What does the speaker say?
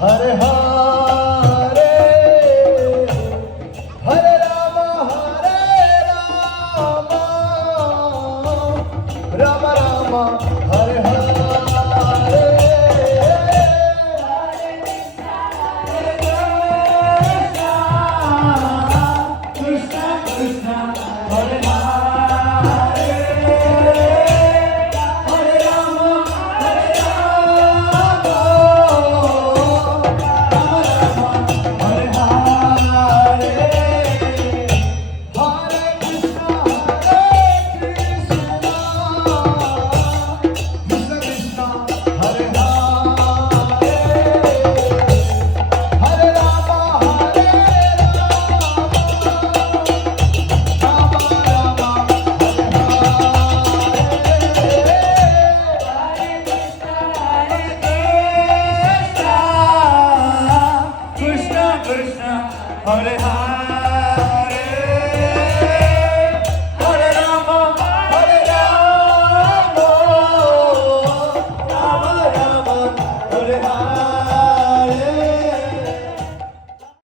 Hare Hare, Hare Rama, Rama Rama, Hare Hare. Krishna Krishna, Hare Hare, Hare Rama, Hare Rama, Hare Hare, Hare Krishna, Krishna Krishna, Hare Hare, Hare Rama, Hare Rama, Rama Krishna Krishna, Hare Hare.